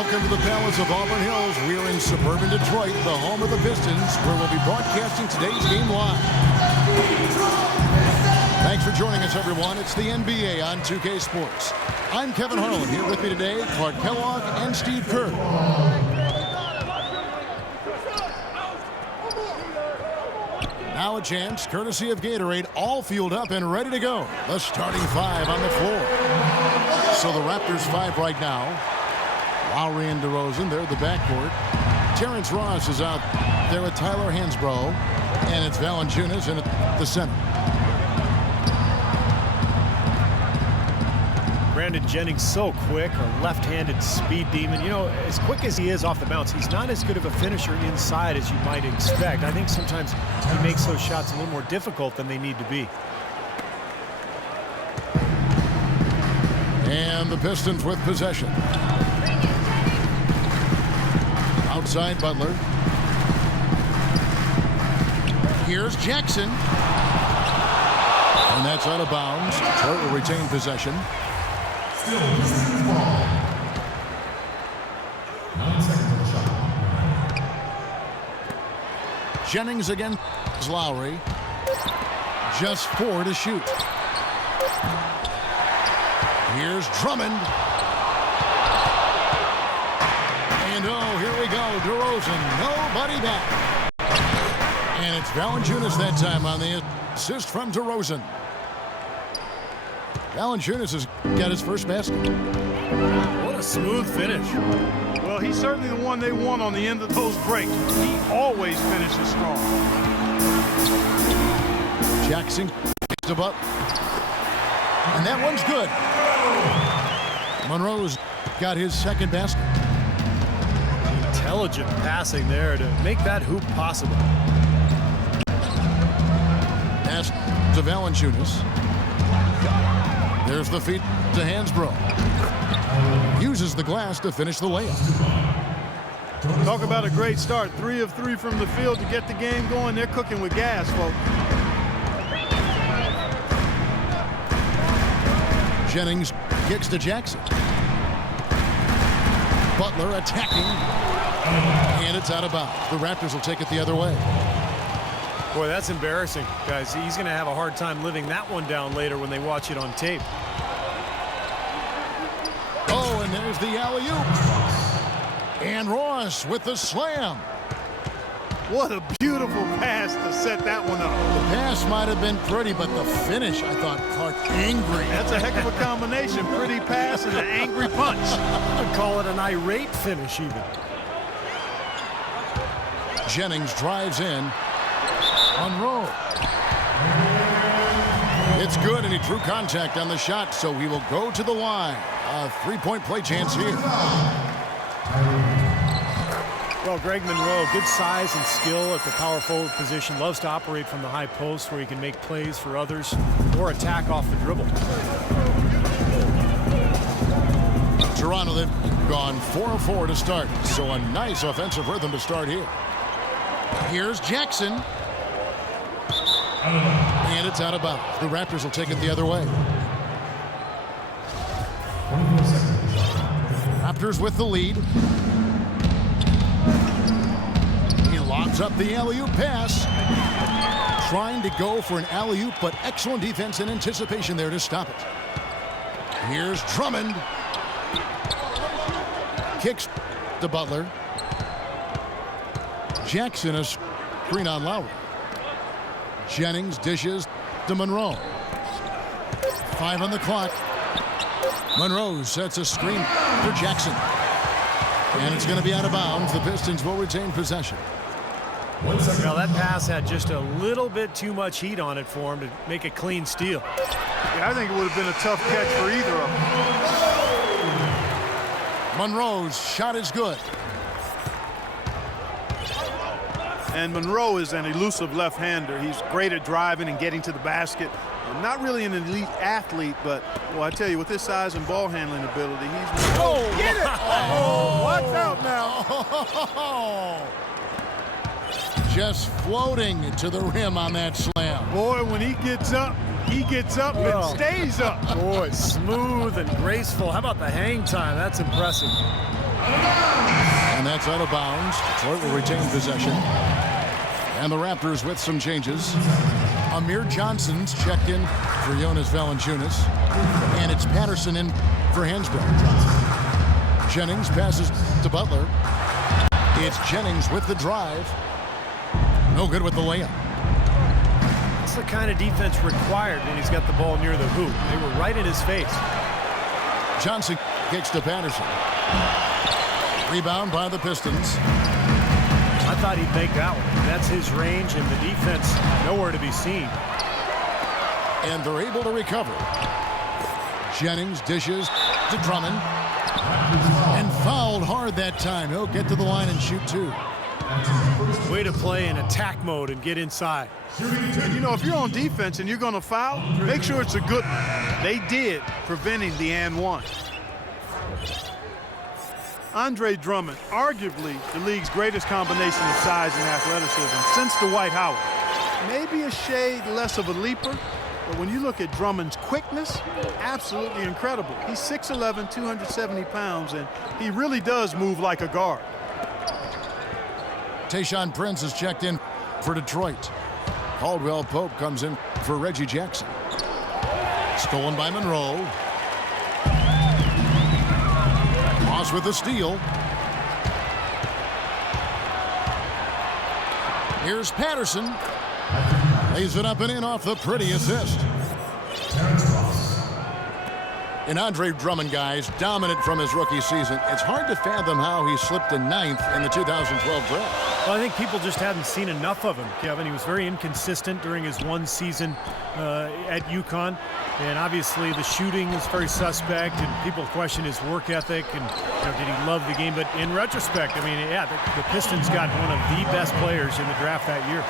Welcome to the Palace of Auburn Hills. We're in suburban Detroit, the home of the Pistons, where we'll be broadcasting today's game live. Thanks for joining us, everyone. It's the NBA on 2K Sports. I'm Kevin Harlan. Here with me today, Clark Kellogg and Steve Kerr. Now a chance, courtesy of Gatorade, all fueled up and ready to go. The starting five on the floor. So the Raptors five right now. Lowry and DeRozan, they're the backcourt. Terrence Ross is out there with Tyler Hansbrough. And it's Valanciunas in at the center. Brandon Jennings so quick, a left-handed speed demon. You know, as quick as he is off the bounce, he's not as good of a finisher inside as you might expect. I think sometimes he makes those shots a little more difficult than they need to be. And the Pistons with possession. Outside Butler. Here's Jackson. And that's out of bounds. Detroit will retain possession. Still Pistons ball. 9 seconds on the shot. Jennings against Lowry. Just 4 to shoot. Here's Drummond. And oh, here we go. DeRozan, nobody back. And it's Valanciunas that time on the assist from DeRozan. Valanciunas has got his first basket. What a smooth finish. Well, he's certainly the one they want on the end of those breaks. He always finishes strong. Jackson kicks the butt. And that one's good. Monroe's got his second basket. Intelligent passing there to make that hoop possible. Pass to Valanciunas. There's the feed to Hansbrough. Uses the glass to finish the layup. Talk about a great start. 3 of 3 from the field to get the game going. They're cooking with gas, folks. Jennings kicks to Jackson. Butler attacking. And it's out of bounds. The Raptors will take it the other way. Boy, that's embarrassing, guys. He's going to have a hard time living that one down later when they watch it on tape. Oh, and there's the alley-oop. And Ross with the slam. What a beautiful pass to set that one up. The pass might have been pretty, but the finish, I thought, Clark, angry. That's a heck of a combination. Pretty pass and an angry punch. I'd call it an irate finish even. Jennings drives in. Monroe. It's good, and he drew contact on the shot, so he will go to the line. A three-point play chance here. Well, Greg Monroe, good size and skill at the power forward position. Loves to operate from the high post where he can make plays for others or attack off the dribble. Toronto, they've gone 4 of 4 to start, so a nice offensive rhythm to start here. Here's Jackson. And it's out of bounds. The Raptors will take it the other way. Raptors with the lead. He lobs up the alley-oop pass. Trying to go for an alley-oop, but excellent defense and anticipation there to stop it. Here's Drummond. Kicks to Butler. Jackson a screen on Lowry. Jennings dishes to Monroe. 5 on the clock. Monroe sets a screen for Jackson. And it's going to be out of bounds. The Pistons will retain possession. Well, that pass had just a little bit too much heat on it for him to make a clean steal. Yeah, I think it would have been a tough catch for either of them. Monroe's shot is good. And Monroe is an elusive left-hander. He's great at driving and getting to the basket. And not really an elite athlete, but, well, I tell you, with his size and ball handling ability, he's... Oh, get it! Oh, watch out now. Just floating to the rim on that slam. Boy, when he gets up and stays up. Boy, smooth and graceful. How about the hang time? That's impressive. And that's out of bounds. Detroit will retain possession. And the Raptors with some changes. Amir Johnson's checked in for Jonas Valanciunas. And it's Patterson in for Hansbrough. Jennings passes to Butler. It's Jennings with the drive. No good with the layup. That's the kind of defense required when he's got the ball near the hoop. They were right in his face. Johnson kicks to Patterson. Rebound by the Pistons. I thought he'd make that one. That's his range, and the defense nowhere to be seen. And they're able to recover. Jennings dishes to Drummond. And fouled hard that time. He'll get to the line and shoot two. Way to play in attack mode and get inside. And you know, if you're on defense and you're going to foul, make sure it's a good one. They did, preventing the and one. Andre Drummond, arguably the league's greatest combination of size and athleticism since Dwight Howard. Maybe a shade less of a leaper, but when you look at Drummond's quickness, absolutely incredible. He's 6'11", 270 pounds, and he really does move like a guard. Tayshaun Prince is checked in for Detroit. Caldwell Pope comes in for Reggie Jackson. Stolen by Monroe. Ross with the steal. Here's Patterson. Lays it up and in off the pretty assist. And Andre Drummond, guys, dominant from his rookie season. It's hard to fathom how he slipped to 9th in the 2012 draft. Well, I think people just hadn't seen enough of him, Kevin. He was very inconsistent during his one season at UConn. And obviously the shooting is very suspect, and people question his work ethic and did he love the game. But in retrospect, I mean, yeah, the Pistons got one of the best players in the draft that year.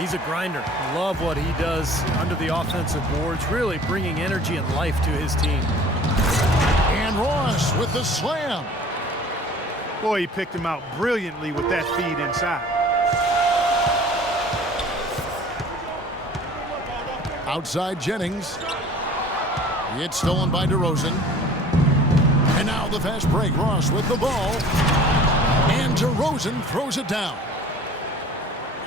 He's a grinder. Love what he does under the offensive boards, really bringing energy and life to his team. And Ross with the slam. Boy, he picked him out brilliantly with that feed inside. Outside Jennings. It's stolen by DeRozan. And now the fast break. Ross with the ball. And DeRozan throws it down.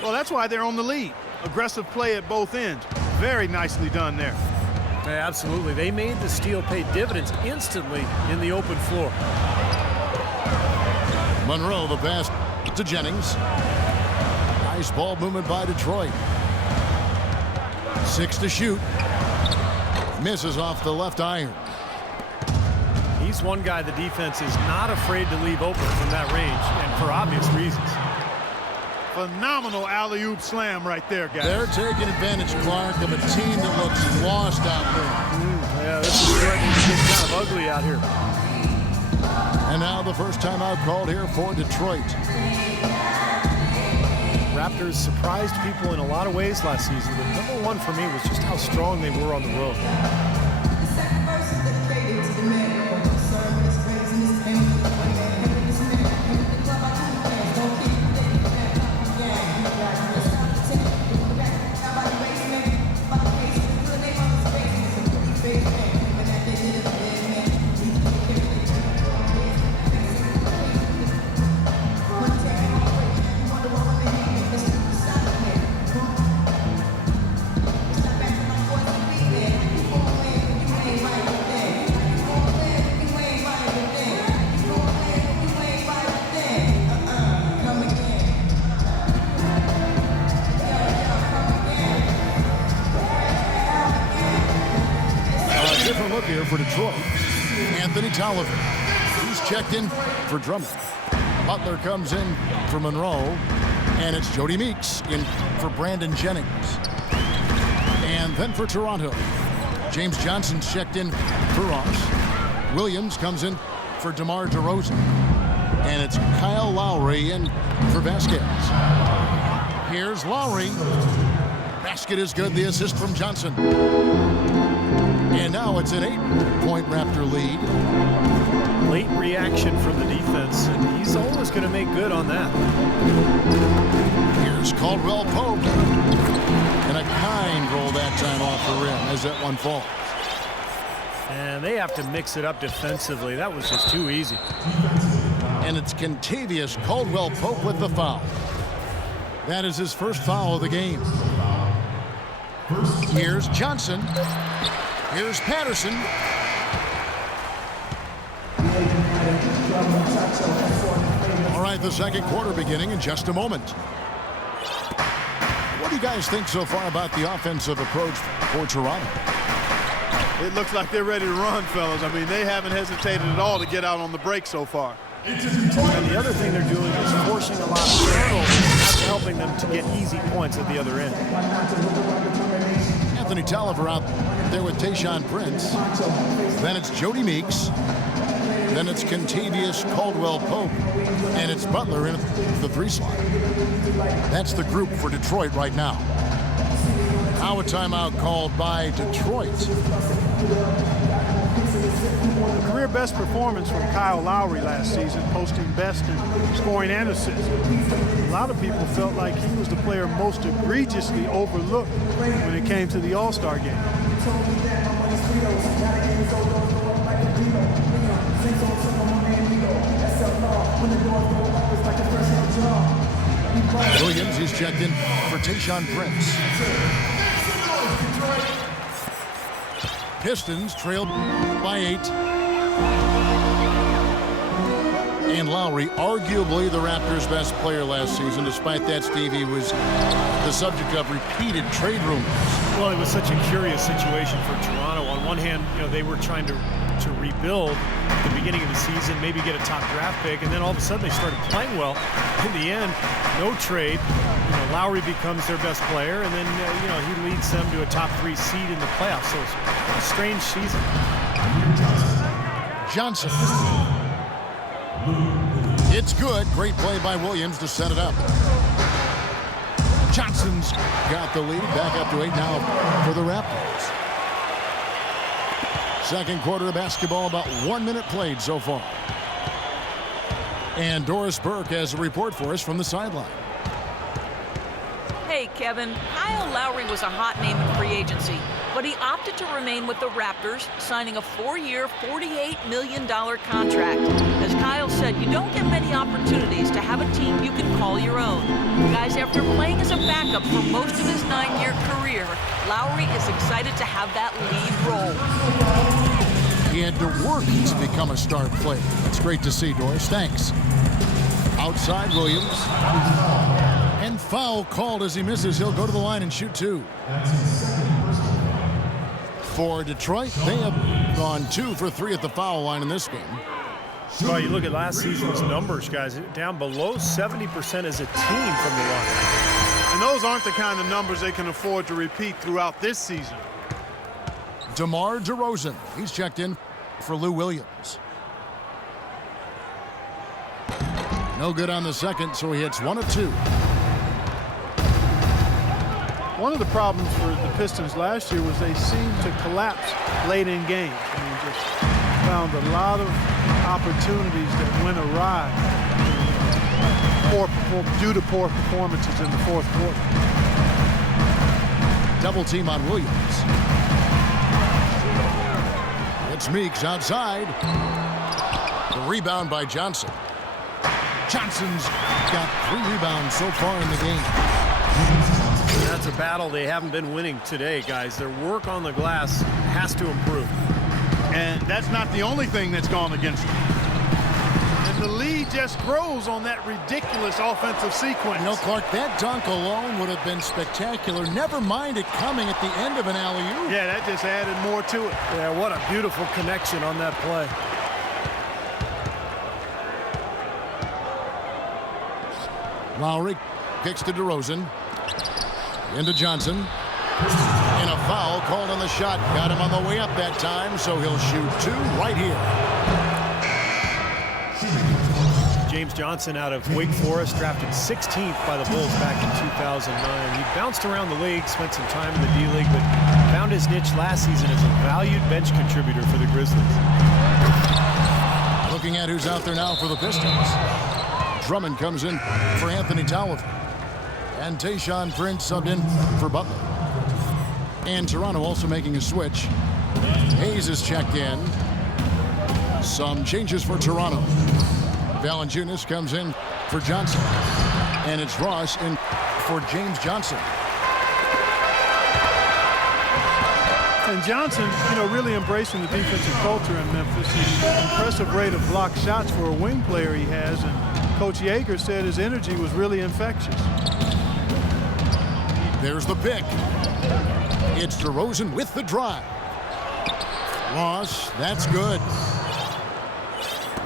Well, that's why they're on the lead. Aggressive play at both ends. Very nicely done there. Yeah, absolutely. They made the steal pay dividends instantly in the open floor. Monroe, the pass to Jennings. Nice ball movement by Detroit. 6 to shoot. Misses off the left iron. He's one guy the defense is not afraid to leave open from that range, and for obvious reasons. Phenomenal alley-oop slam right there, guys. They're taking advantage, Clark, of a team that looks lost out there. Yeah, this is threatening to get kind of ugly out here. And now the first timeout called here for Detroit. Raptors surprised people in a lot of ways last season, but number one for me was just how strong they were on the road. Here for Detroit. Anthony Tolliver. He's checked in for Drummond. Butler comes in for Monroe. And it's Jody Meeks in for Brandon Jennings. And then for Toronto, James Johnson's checked in for Ross. Williams comes in for DeMar DeRozan. And it's Kyle Lowry in for Vasquez. Here's Lowry. Basket is good. The assist from Johnson. And now it's an 8-point Raptor lead. Late reaction from the defense, and he's always going to make good on that. Here's Caldwell Pope. And a kind roll that time off the rim as that one falls. And they have to mix it up defensively. That was just too easy. And it's Kentavious Caldwell-Pope with the foul. That is his first foul of the game. Here's Johnson. Here's Patterson. All right, the second quarter beginning in just a moment. What do you guys think so far about the offensive approach for Toronto? It looks like they're ready to run, fellas. I mean, they haven't hesitated at all to get out on the break so far. And the other thing they're doing is forcing a lot of turnovers. That's helping them to get easy points at the other end. Anthony Tolliver out there with Tayshaun Prince. Then it's Jody Meeks. Then it's Kentavious Caldwell-Pope. And it's Butler in the 3 slot. That's the group for Detroit right now. Now a timeout called by Detroit. A career best performance from Kyle Lowry last season, posting best in scoring and assists. A lot of people felt like he was the player most egregiously overlooked when it came to the All-Star game. Williams, he's checked in for Tayshaun Prince. Pistons trailed by 8. And Lowry, arguably the Raptors' best player last season. Despite that, Steve, he was the subject of repeated trade rumors. Well, it was such a curious situation for Toronto. On one hand, they were trying to rebuild at the beginning of the season, maybe get a top draft pick, and then all of a sudden they started playing well. In the end, no trade. Lowry becomes their best player, and then he leads them to a top 3 seed in the playoffs. So it's a strange season. Johnson. It's good. Great play by Williams to set it up. Johnson's got the lead. Back up to 8 now for the Raptors. Second quarter of basketball, about 1 minute played so far. And Doris Burke has a report for us from the sideline. Hey, Kevin. Kyle Lowry was a hot name in free agency, but he opted to remain with the Raptors, signing a 4-year, $48 million contract. As Kyle said, you don't get many opportunities to have a team you can call your own. Guys, after playing as a backup for most of his 9-year career, Lowry is excited to have that lead role. He had to work to become a star player. It's great to see, Doris. Thanks. Outside Williams. And foul called as he misses. He'll go to the line and shoot 2. For Detroit, they have gone 2 for 3 at the foul line in this game. Well, you look at last season's numbers, guys, down below 70% as a team from the line. And those aren't the kind of numbers they can afford to repeat throughout this season. DeMar DeRozan, he's checked in for Lou Williams. No good on the second, so he hits 1 of 2. One of the problems for the Pistons last year was they seemed to collapse late in games. I mean, just found a lot of opportunities that went awry due to poor performances in the fourth quarter. Double team on Williams. It's Meeks outside. The rebound by Johnson. Johnson's got 3 rebounds so far in the game. That's a battle they haven't been winning today, guys. Their work on the glass has to improve. And that's not the only thing that's gone against them. And the lead just grows on that ridiculous offensive sequence. Clark, that dunk alone would have been spectacular. Never mind it coming at the end of an alley-oop. Yeah, that just added more to it. Yeah, what a beautiful connection on that play. Lowry kicks to DeRozan. Into Johnson. And a foul called on the shot. Got him on the way up that time, so he'll shoot 2 right here. James Johnson out of Wake Forest, drafted 16th by the Bulls back in 2009. He bounced around the league, spent some time in the D-League, but found his niche last season as a valued bench contributor for the Grizzlies. Looking at who's out there now for the Pistons. Drummond comes in for Anthony Tolliver. And Tayshaun Prince subbed in for Butler. And Toronto also making a switch. Hayes is checked in. Some changes for Toronto. Valanciunas comes in for Johnson. And it's Ross in for James Johnson. And Johnson, really embracing the defensive culture in Memphis. His impressive rate of blocked shots for a wing player he has. And Coach Yeager said his energy was really infectious. There's the pick. It's DeRozan with the drive. Ross, that's good.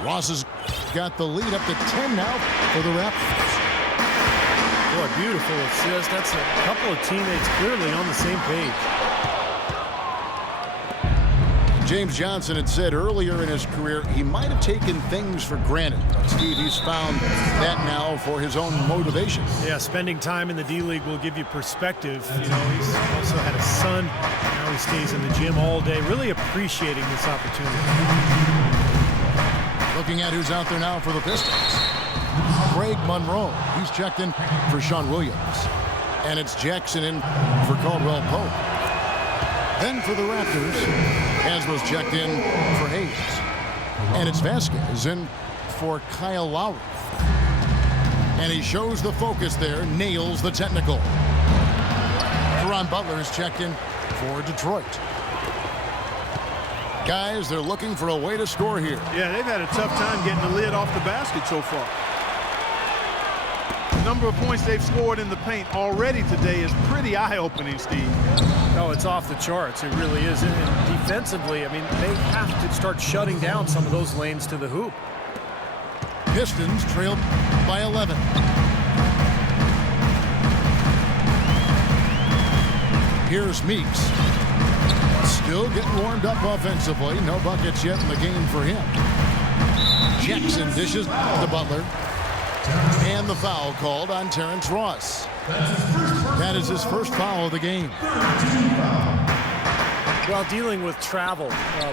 Ross has got the lead up to 10 now for the Raptors. Boy, beautiful assist. That's a couple of teammates clearly on the same page. James Johnson had said earlier in his career he might have taken things for granted. Steve, he's found that now for his own motivation. Yeah, spending time in the D-League will give you perspective. He's also had a son. Now he stays in the gym all day, really appreciating this opportunity. Looking at who's out there now for the Pistons. Craig Monroe. He's checked in for Sean Williams. And it's Jackson in for Caldwell Pope. Then for the Raptors, Hasbro's checked in for Hayes. And it's Vasquez in for Kyle Lowry. And he shows the focus there, nails the technical. Caron Butler is checked in for Detroit. Guys, they're looking for a way to score here. Yeah, they've had a tough time getting the lid off the basket so far. The number of points they've scored in the paint already today is pretty eye-opening, Steve. No, it's off the charts. It really is. And defensively, they have to start shutting down some of those lanes to the hoop. Pistons trail by 11. Here's Meeks. Still getting warmed up offensively. No buckets yet in the game for him. Jackson dishes to Butler. And the foul called on Terrence Ross. That is his first foul of the game. Well, dealing with travel,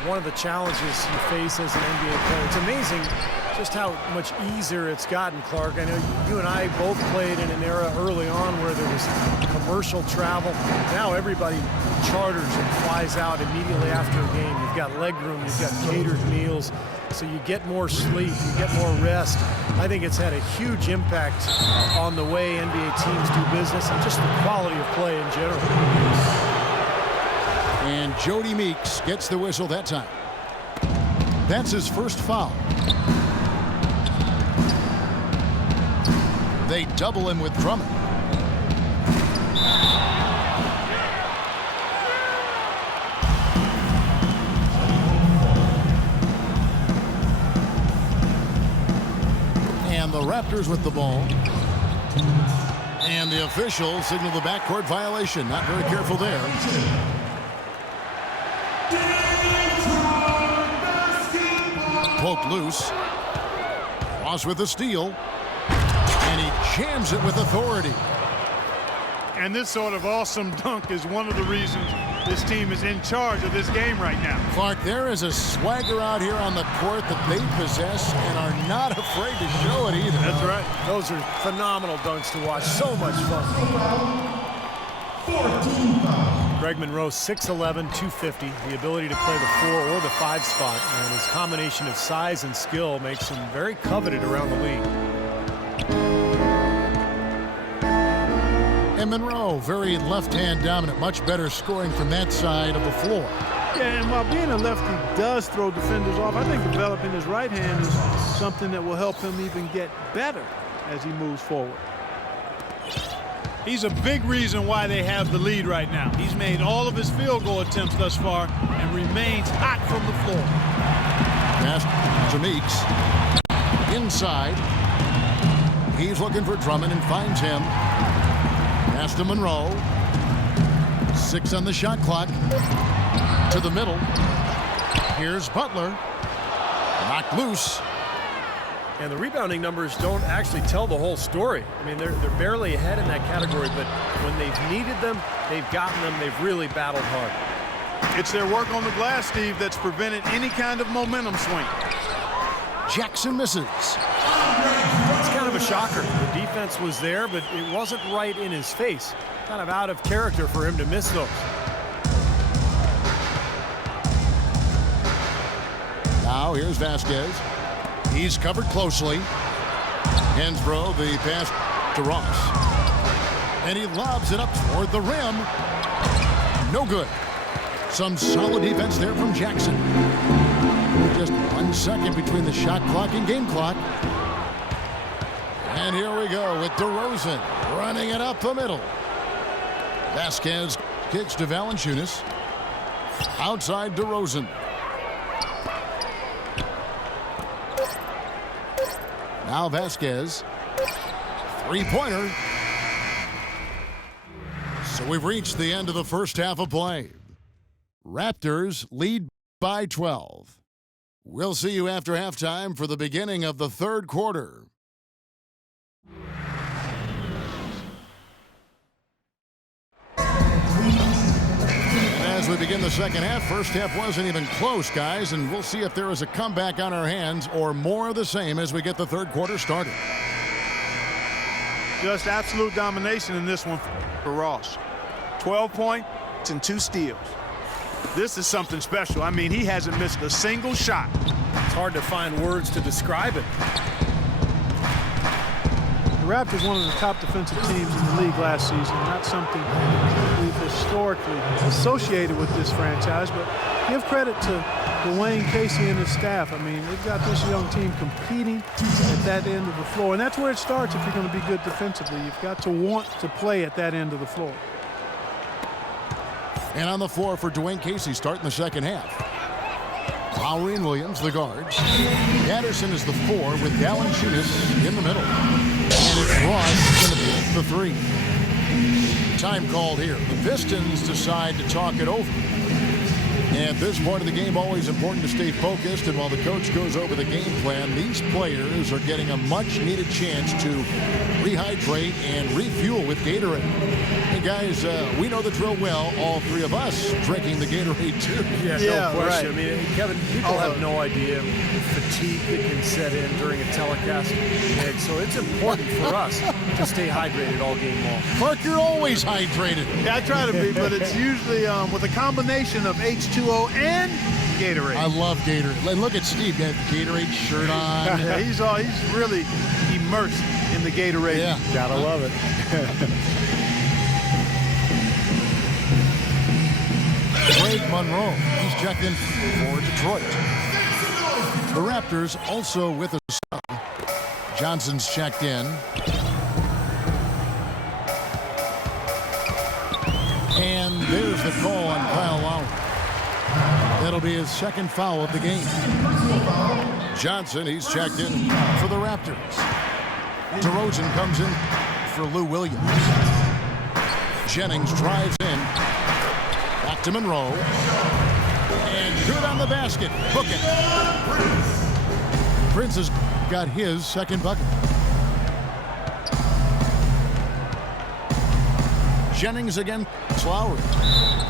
one of the challenges you face as an NBA player, it's amazing just how much easier it's gotten, Clark. I know you and I both played in an era early on where there was commercial travel. Now everybody charters and flies out immediately after a game. You've got leg room, you've got catered meals, so you get more sleep, you get more rest. I think it's had a huge impact on the way NBA teams do business and just the quality of play in general. And Jody Meeks gets the whistle that time. That's his first foul. They double him with Drummond. And the Raptors with the ball. And the official signaled the backcourt violation. Not very careful there. Poked loose. Ross with the steal. And he jams it with authority. And this sort of awesome dunk is one of the reasons this team is in charge of this game right now. Clark, there is a swagger out here on the court that they possess and are not afraid to show it either. That's right. Those are phenomenal dunks to watch. So much fun. 14 foul. Greg Monroe, 6'11", 250. The ability to play the 4 or the 5 spot. And his combination of size and skill makes him very coveted around the league. And Monroe, very left-hand dominant, much better scoring from that side of the floor. Yeah, and while being a lefty does throw defenders off, I think developing his right hand is something that will help him even get better as he moves forward. He's a big reason why they have the lead right now. He's made all of his field goal attempts thus far and remains hot from the floor. Pass to Meeks. Inside. He's looking for Drummond and finds him. Pass to Monroe. 6 on the shot clock. To the middle. Here's Butler. Knocked loose. And the rebounding numbers don't actually tell the whole story. I mean, they're barely ahead in that category, but when they've needed them, they've gotten them. They've really battled hard. It's their work on the glass, Steve, that's prevented any kind of momentum swing. Jackson misses. It's kind of a shocker. The defense was there, but it wasn't right in his face. Kind of out of character for him to miss those. Now here's Vasquez. He's covered closely. Hansbrough, the pass to Ross. And he lobs it up toward the rim. No good. Some solid defense there from Jackson. Just 1 second between the shot clock and game clock. And here we go with DeRozan running it up the middle. Vasquez kicks to Valanciunas. Outside DeRozan. Now Vasquez. Three-pointer. So we've reached the end of the first half of play. Raptors lead by 12. We'll see you after halftime for the beginning of the third quarter. As we begin the second half, first half wasn't even close, guys, and we'll see if there is a comeback on our hands or more of the same as we get the third quarter started. Just absolute domination in this one for Ross. 12 points and 2 steals. This is something special. I mean, he hasn't missed a single shot. It's hard to find words to describe it. The Raptors, one of the top defensive teams in the league last season. Not something we've historically associated with this franchise, but give credit to Dwayne Casey and his staff. I mean, they've got this young team competing at that end of the floor, and that's where it starts if you're going to be good defensively. You've got to want to play at that end of the floor. And on the floor for Dwayne Casey starting the second half. Lowry and Williams, the guards. Patterson is the 4 with Valanciunas in the middle. And it's Ross going to the 3. Time called here. The Pistons decide to talk it over. At this point of the game, always important to stay focused. And while the coach goes over the game plan, these players are getting a much-needed chance to rehydrate and refuel with Gatorade. Hey, guys, we know the drill well. All 3 of us drinking the Gatorade, too. Yeah, no question. Right. I mean, Kevin, people have no idea the fatigue that can set in during a telecast. And so it's important for us to stay hydrated all game long. Clark, you're always hydrated. Yeah, I try to be, but it's usually with a combination of H2O and Gatorade. I love Gatorade. And look at Steve, got the Gatorade shirt on. Yeah, he's really immersed in the Gatorade. Yeah. Gotta love it. Greg Monroe, he's checked in for Detroit. The Raptors also with a sub. Johnson's checked in. And there's the call on Kyle Lowry. That'll be his second foul of the game. Johnson, he's checked in for the Raptors. DeRozan comes in for Lou Williams. Jennings drives in. Back to Monroe. And good on the basket. Book it. Prince has got his second bucket. Jennings again. Lowry.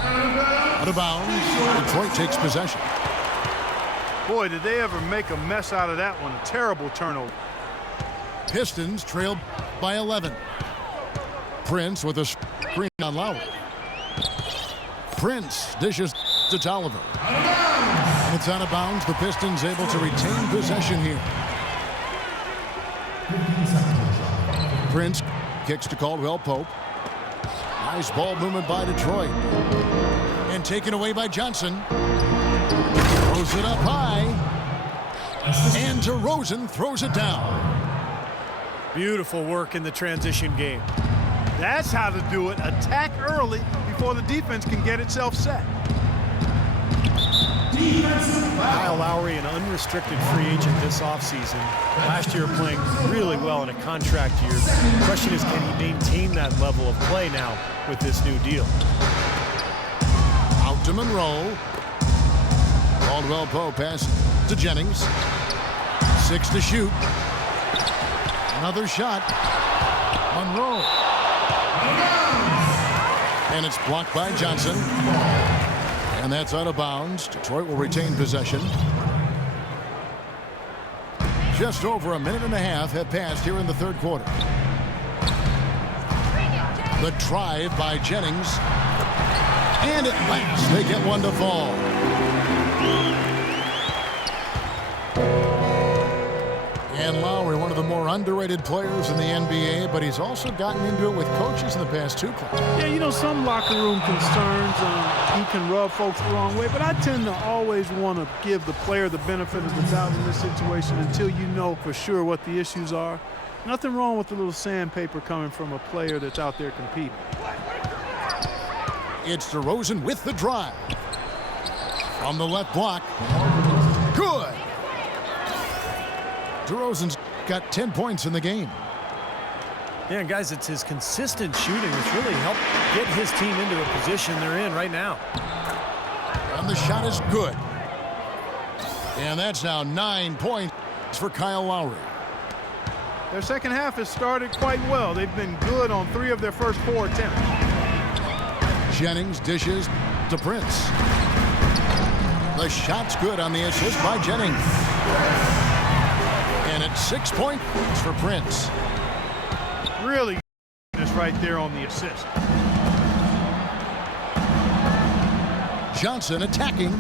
Out of bounds. Detroit takes possession. Boy, did they ever make a mess out of that one. A terrible turnover. Pistons trailed by 11. Prince with a screen on Lowry. Prince dishes to Tolliver. It's out of bounds. The Pistons able to retain possession here. Prince kicks to Caldwell Pope. Nice ball movement by Detroit. And taken away by Johnson. Throws it up high. And DeRozan throws it down. Beautiful work in the transition game. That's how to do it. Attack early before the defense can get itself set. Kyle Lowry, an unrestricted free agent this offseason. Last year playing really well in a contract year. The question is, can he maintain that level of play now with this new deal? Out to Monroe. Caldwell Pope pass to Jennings. 6 to shoot. Another shot. Monroe. And it's blocked by Johnson. And that's out of bounds. Detroit will retain possession. Just over a minute and a half have passed here in the third quarter. The drive by Jennings. And at last they get one to fall. And Lowry, one of the more underrated players in the NBA, but he's also gotten into it with coaches in the past two clubs. Yeah, you know, some locker room concerns, he can rub folks the wrong way, but I tend to always want to give the player the benefit of the doubt in this situation until you know for sure what the issues are. Nothing wrong with a little sandpaper coming from a player that's out there competing. It's DeRozan with the drive. From the left block. Good. DeRozan's got 10 points in the game. Yeah, and guys, it's his consistent shooting that's really helped get his team into the position they're in right now. And the shot is good. And that's now 9 points for Kyle Lowry. Their second half has started quite well. They've been good on 3 of their first 4 attempts. Jennings dishes to Prince. The shot's good on the assist by Jennings. And it's 6 points for Prince. Really is right there on the assist. Johnson attacking.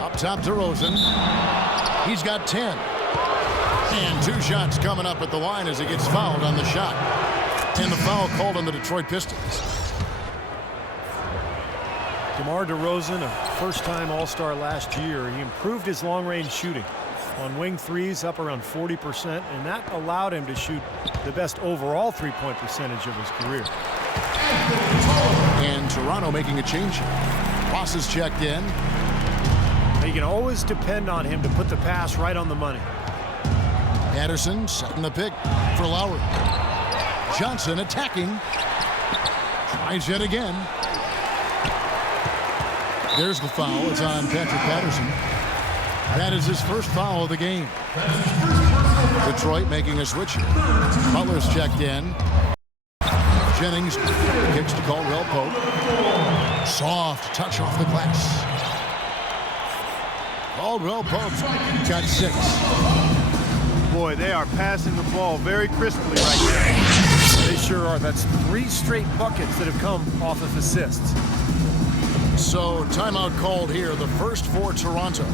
Up top to DeRozan. He's got 10. And 2 shots coming up at the line as he gets fouled on the shot. And the foul called on the Detroit Pistons. DeMar DeRozan, a first-time All-Star last year, he improved his long-range shooting. On wing threes, up around 40%, and that allowed him to shoot the best overall three-point percentage of his career. And Toronto making a change here. Ross is checked in. You can always depend on him to put the pass right on the money. Anderson setting the pick for Lowry. Johnson attacking. Tries it again. There's the foul. It's on Patrick Patterson. That is his first foul of the game. Detroit making a switch here. Butler's checked in. Jennings kicks to Caldwell Pope. Soft touch off the glass. Caldwell Pope's got 6. Boy, they are passing the ball very crisply right now. They sure are. That's 3 straight buckets that have come off of assists. So timeout called here, the first for Toronto.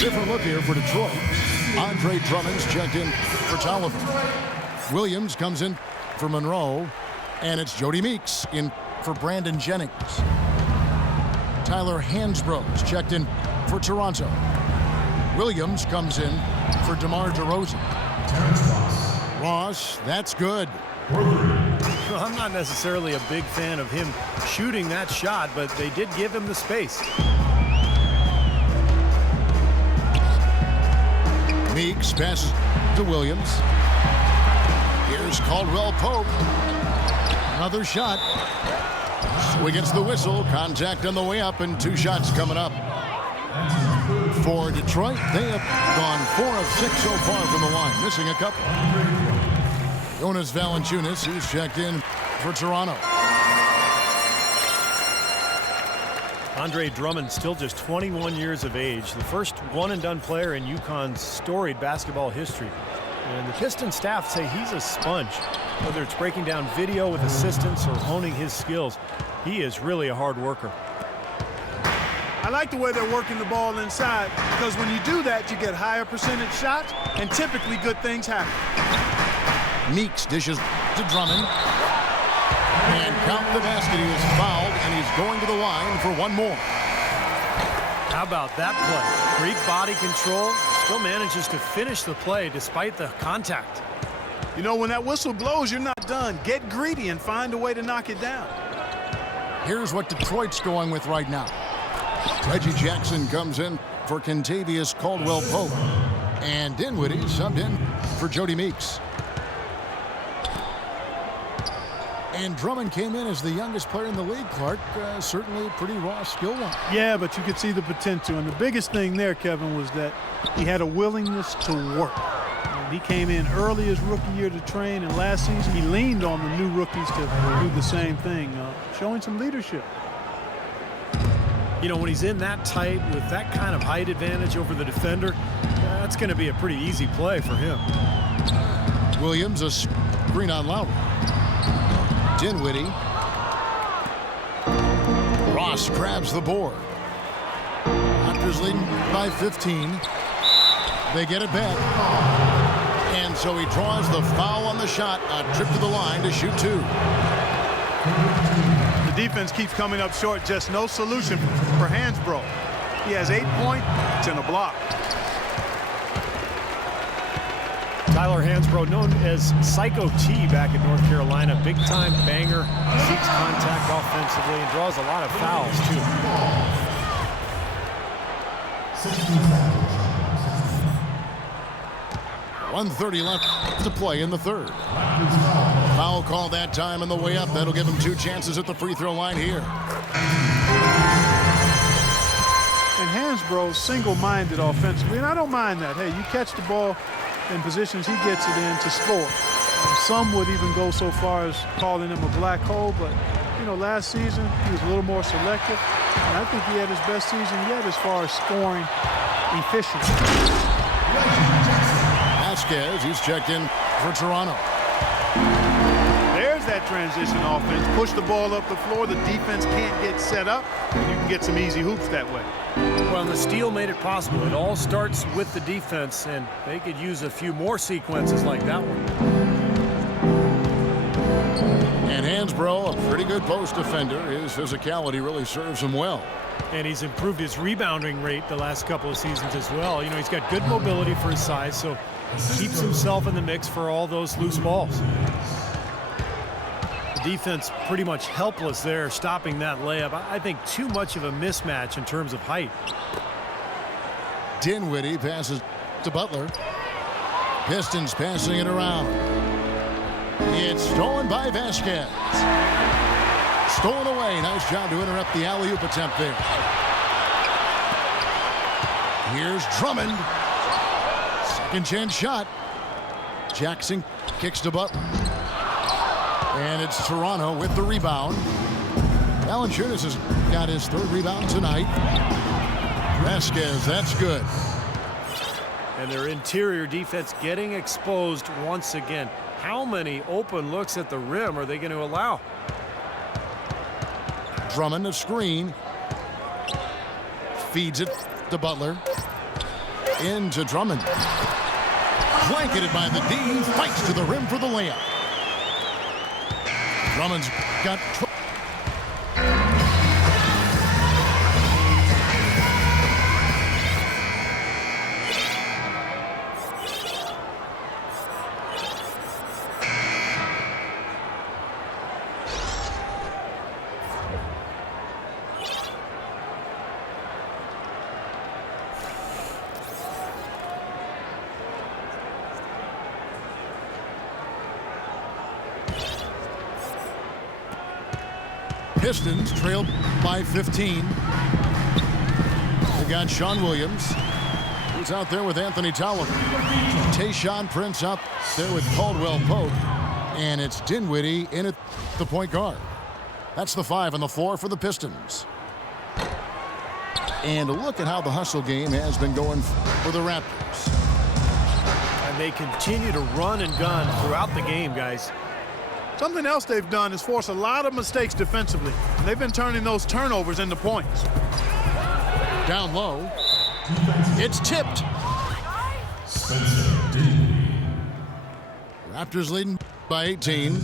Different look here for Detroit. Andre Drummond's checked in for Tolliver. Williams comes in for Monroe. And it's Jody Meeks in for Brandon Jennings. Tyler Hansbrough's checked in for Toronto. Williams comes in for DeMar DeRozan. Ross, that's good. Well, I'm not necessarily a big fan of him shooting that shot, but they did give him the space. Meeks passes to Williams. Here's Caldwell Pope. Another shot. So he gets the whistle. Contact on the way up, and 2 shots coming up. For Detroit, they have gone 4 of 6 so far from the line, missing a couple. Jonas Valanciunas, who's checked in for Toronto. Andre Drummond, still just 21 years of age, the first one-and-done player in UConn's storied basketball history. And the Pistons staff say he's a sponge. Whether it's breaking down video with assistants or honing his skills, he is really a hard worker. I like the way they're working the ball inside, because when you do that, you get higher percentage shots, and typically good things happen. Meeks dishes to Drummond. And count the basket. He is fouled, and he's going to the line for 1 more. How about that play? Great body control. Still manages to finish the play despite the contact. You know, when that whistle blows, you're not done. Get greedy and find a way to knock it down. Here's what Detroit's going with right now. Reggie Jackson comes in for Kentavious Caldwell-Pope. And Dinwiddie subbed in for Jody Meeks. And Drummond came in as the youngest player in the league, Clark. Certainly a pretty raw skill one. Yeah, but you could see the potential. And the biggest thing there, Kevin, was that he had a willingness to work. And He came in early his rookie year to train, and last season he leaned on the new rookies to do the same thing, showing some leadership. You know, when he's in that tight with that kind of height advantage over the defender, that's going to be a pretty easy play for him. Williams, a screen on Lowry. Dinwiddie. Ross grabs the board. Raptors leading by 15. They get it back. And so he draws the foul on the shot. A trip to the line to shoot two. The defense keeps coming up short. Just no solution for Hansbrough. He has 8 points and a block. Tyler Hansbrough, known as Psycho T back in North Carolina, big-time banger, seeks contact offensively, and draws a lot of fouls, too. 1:30 left to play in the third. Foul call that time on the way up. That'll give him 2 chances at the free throw line here. And Hansbrough's single-minded offensively, and I don't mind that. Hey, you catch the ball in positions he gets it in to score. Some would even go so far as calling him a black hole, but you know, last season he was a little more selective, and I think he had his best season yet as far as scoring efficiency. Vasquez, he's checked in for Toronto. There's that transition offense. Push the ball up the floor. The defense can't get set up, and you can get some easy hoops that way. Well, and the steal made it possible. It all starts with the defense, and they could use a few more sequences like that one. And Hansbrough, a pretty good post defender. His physicality really serves him well. And he's improved his rebounding rate the last couple of seasons as well. You know, he's got good mobility for his size, so keeps himself in the mix for all those loose balls. The defense pretty much helpless there, stopping that layup. I think too much of a mismatch in terms of height. Dinwiddie passes to Butler. Pistons passing it around. It's stolen by Vasquez. Stolen away. Nice job to interrupt the alley-oop attempt there. Here's Drummond. Second chance shot. Jackson kicks to Butler. And it's Toronto with the rebound. Valanciunas has got his 3rd rebound tonight. Vasquez, that's good. And their interior defense getting exposed once again. How many open looks at the rim are they going to allow? Drummond, a screen. Feeds it to Butler. Into Drummond. Blanketed by the D. Fights to the rim for the layup. Drummond's got... Pistons trailed by 15. They got Sean Williams. He's out there with Anthony Tolliver. Tayshaun Prince up there with Caldwell Pope. And it's Dinwiddie in at the point guard. That's the 5 on the floor for the Pistons. And look at how the hustle game has been going for the Raptors. And they continue to run and gun throughout the game, guys. Something else they've done is force a lot of mistakes defensively. They've been turning those turnovers into points. Down low. It's tipped. Raptors leading by 18.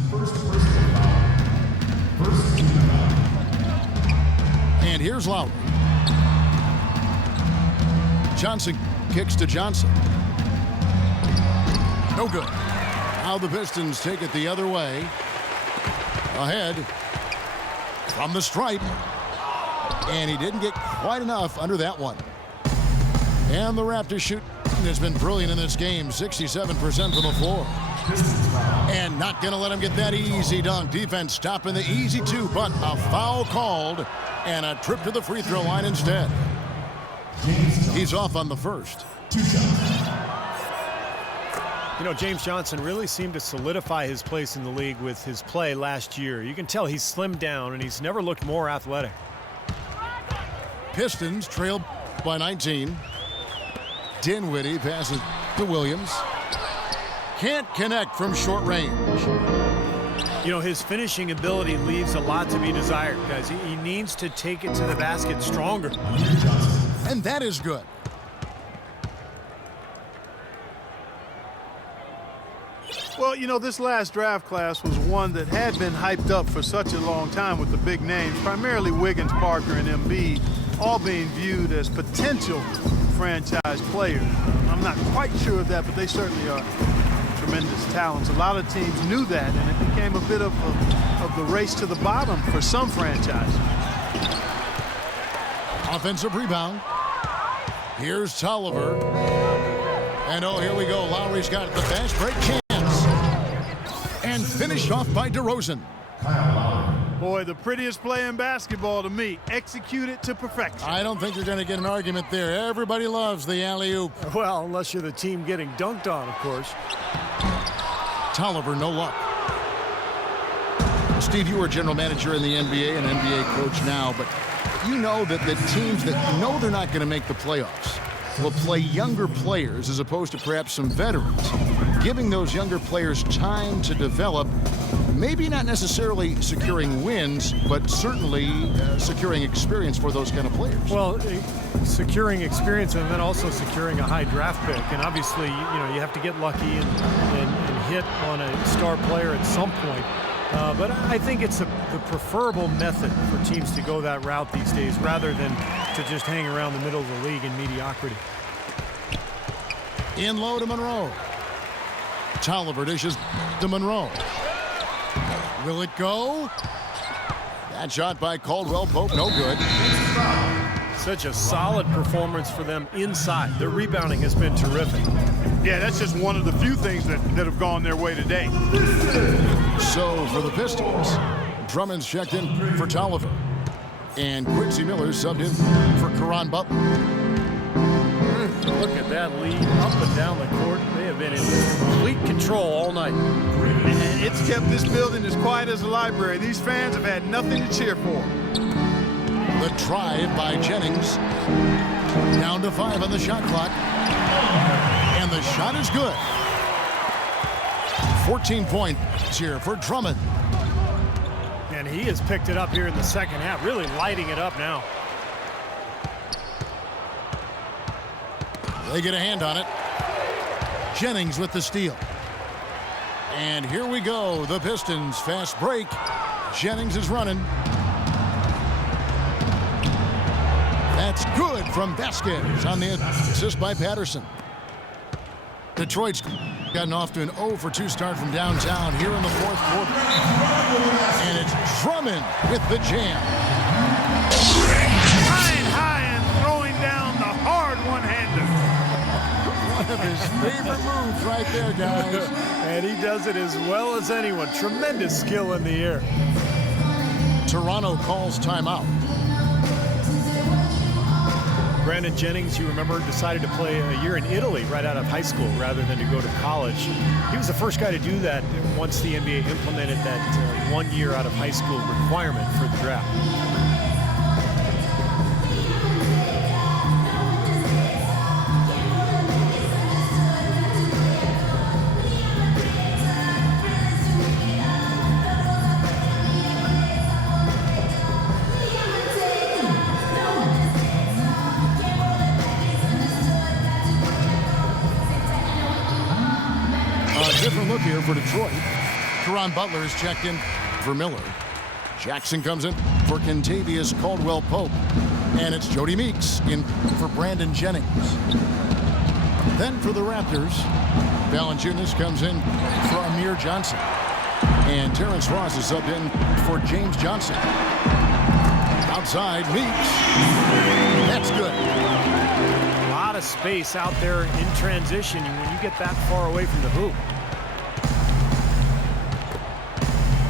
And here's Lowry. Johnson kicks to Johnson. No good. Now the Pistons take it the other way. Ahead from the stripe. And he didn't get quite enough under that one. And the Raptors shoot has been brilliant in this game. 67% from the floor. And not going to let him get that easy dunk. Defense stopping the easy 2, but a foul called and a trip to the free throw line instead. He's off on the first. You know, James Johnson really seemed to solidify his place in the league with his play last year. You can tell he's slimmed down, and he's never looked more athletic. Pistons trailed by 19. Dinwiddie passes to Williams. Can't connect from short range. You know, his finishing ability leaves a lot to be desired, guys. He needs to take it to the basket stronger. And that is good. Well, you know, this last draft class was one that had been hyped up for such a long time with the big names, primarily Wiggins, Parker, and Embiid, all being viewed as potential franchise players. I'm not quite sure of that, but they certainly are tremendous talents. A lot of teams knew that, and it became a bit of the race to the bottom for some franchises. Offensive rebound. Here's Tolliver. And oh, here we go. Lowry's got the fast break chance. And finished off by DeRozan. Boy, the prettiest play in basketball to me. Executed to perfection. I don't think you're going to get an argument there. Everybody loves the alley-oop. Well, unless you're the team getting dunked on, of course. Tolliver, no luck. Steve, you were general manager in the NBA and NBA coach now, but you know that the teams that know they're not going to make the playoffs will play younger players as opposed to perhaps some veterans, giving those younger players time to develop, maybe not necessarily securing wins, but certainly securing experience for those kind of players. Well, securing experience and then also securing a high draft pick. And obviously, you know, you have to get lucky and hit on a star player at some point. But I think it's the preferable method for teams to go that route these days rather than to just hang around the middle of the league in mediocrity. In low to Monroe. Tolliver dishes to Monroe. Will it go? That shot by Caldwell Pope, no good. Such a solid performance for them inside. Their rebounding has been terrific. Yeah, that's just one of the few things that have gone their way today. So for the Pistons, Drummond's checked in for Tolliver. And Quincy Miller subbed in for Caron Butler. Look at that lead up and down the court. They have been in complete control all night. And it's kept this building as quiet as a library. These fans have had nothing to cheer for. The drive by Jennings. Down to 5 on the shot clock. And the shot is good. 14 points here for Drummond. And he has picked it up here in the second half, really lighting it up now. They get a hand on it. Jennings with the steal. And here we go. The Pistons fast break. Jennings is running. That's good from Vasquez on the assist by Patterson. Detroit's gotten off to an 0-for-2 start from downtown here in the fourth quarter. And it's Drummond with the jam. High and throwing down the hard one-hander. One of his favorite moves right there, guys. And he does it as well as anyone. Tremendous skill in the air. Toronto calls timeout. Brandon Jennings, you remember, decided to play a year in Italy right out of high school rather than to go to college. He was the first guy to do that once the NBA implemented that 1 year out of high school requirement for the draft. Different look here for Detroit. Caron Butler is checked in for Miller. Jackson comes in for Kentavious Caldwell-Pope. And it's Jody Meeks in for Brandon Jennings. Then for the Raptors, Valanciunas comes in for Amir Johnson. And Terrence Ross is subbed in for James Johnson. Outside, Meeks. That's good. A lot of space out there in transition when you get that far away from the hoop.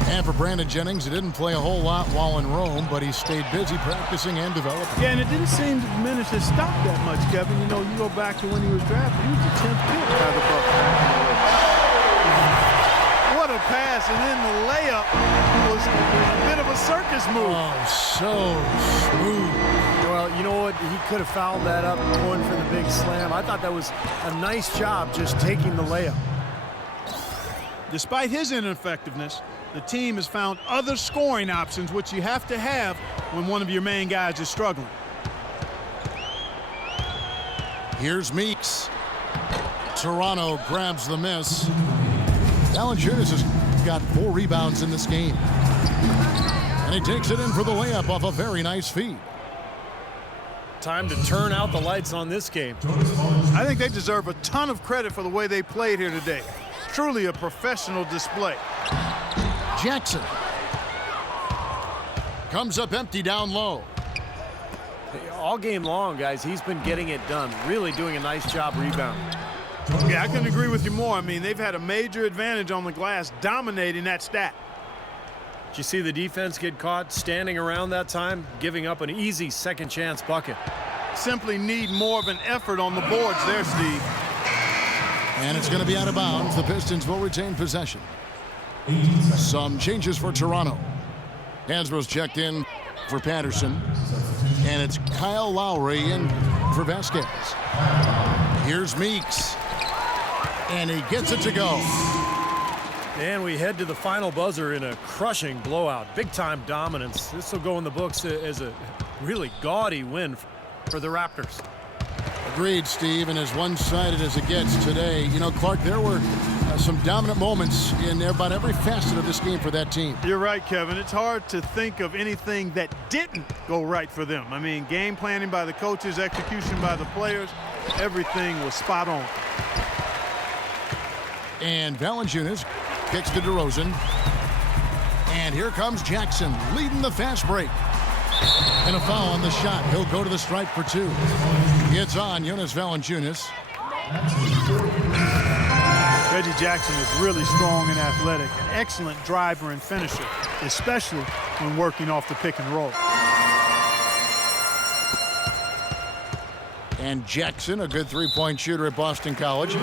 And for Brandon Jennings, he didn't play a whole lot while in Rome, but he stayed busy practicing and developing. Yeah, and it didn't seem to diminish his stock that much, Kevin. You know, you go back to when he was drafted, he was the 10th pick by the Bucks. Nice move. Oh, so smooth. Well, you know what? He could have fouled that up going for the big slam. I thought that was a nice job just taking the layup. Despite his ineffectiveness, the team has found other scoring options, which you have to have when one of your main guys is struggling. Here's Meeks. Toronto grabs the miss. Valanciunas has got 4 rebounds in this game. And he takes it in for the layup off a very nice feed. Time to turn out the lights on this game. I think they deserve a ton of credit for the way they played here today. Truly a professional display. Jackson comes up empty down low. All game long, guys, he's been getting it done. Really doing a nice job rebounding. Yeah, I couldn't agree with you more. I mean, they've had a major advantage on the glass, dominating that stat. Did you see the defense get caught standing around that time, giving up an easy second chance bucket? Simply need more of an effort on the boards there, Steve. And it's going to be out of bounds. The Pistons will retain possession. Some changes for Toronto. Hansbrough's checked in for Patterson. And it's Kyle Lowry in for Vasquez. Here's Meeks. And he gets it to go. And we head to the final buzzer in a crushing blowout. Big-time dominance. This will go in the books as a really gaudy win for the Raptors. Agreed, Steve, and as one-sided as it gets today. You know, Clark, there were some dominant moments in about every facet of this game for that team. You're right, Kevin. It's hard to think of anything that didn't go right for them. I mean, game planning by the coaches, execution by the players, everything was spot on. And Valanciunas kicks to DeRozan. And here comes Jackson leading the fast break. And a foul on the shot. He'll go to the stripe for 2. It's on Jonas Valanciunas. Reggie Jackson is really strong and athletic, an excellent driver and finisher, especially when working off the pick and roll. And Jackson, a good three-point shooter at Boston College.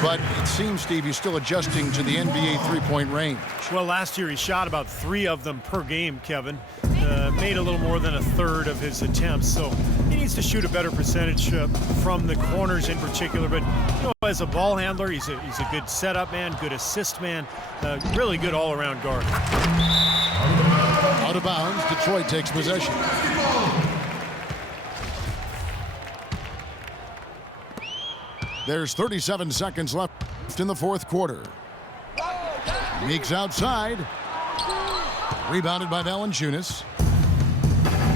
But it seems, Steve, he's still adjusting to the NBA three-point range. Well, last year he shot about 3 of them per game, Kevin. Made a little more than a third of his attempts, so he needs to shoot a better percentage from the corners in particular. But you know, as a ball handler, he's a good setup man, good assist man, really good all-around guard. Out of bounds, Detroit takes possession. There's 37 seconds left in the fourth quarter. Meeks outside. Rebounded by Valanciunas.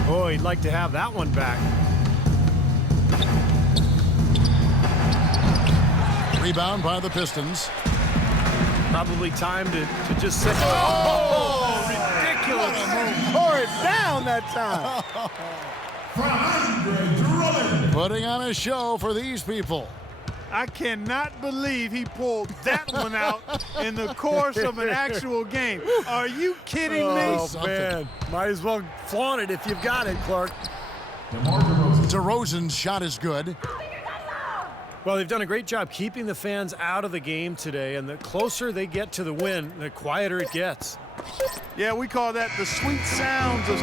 Oh, he'd like to have that one back. Rebound by the Pistons. Probably time to just set. Oh, ridiculous. Pour it down that time. Putting on a show for these people. I cannot believe he pulled that one out in the course of an actual game. Are you kidding me? Oh, man. Might as well flaunt it if you've got it, Clark. DeRozan's shot is good. Well, they've done a great job keeping the fans out of the game today, and the closer they get to the win, the quieter it gets. Yeah, we call that the sweet sounds of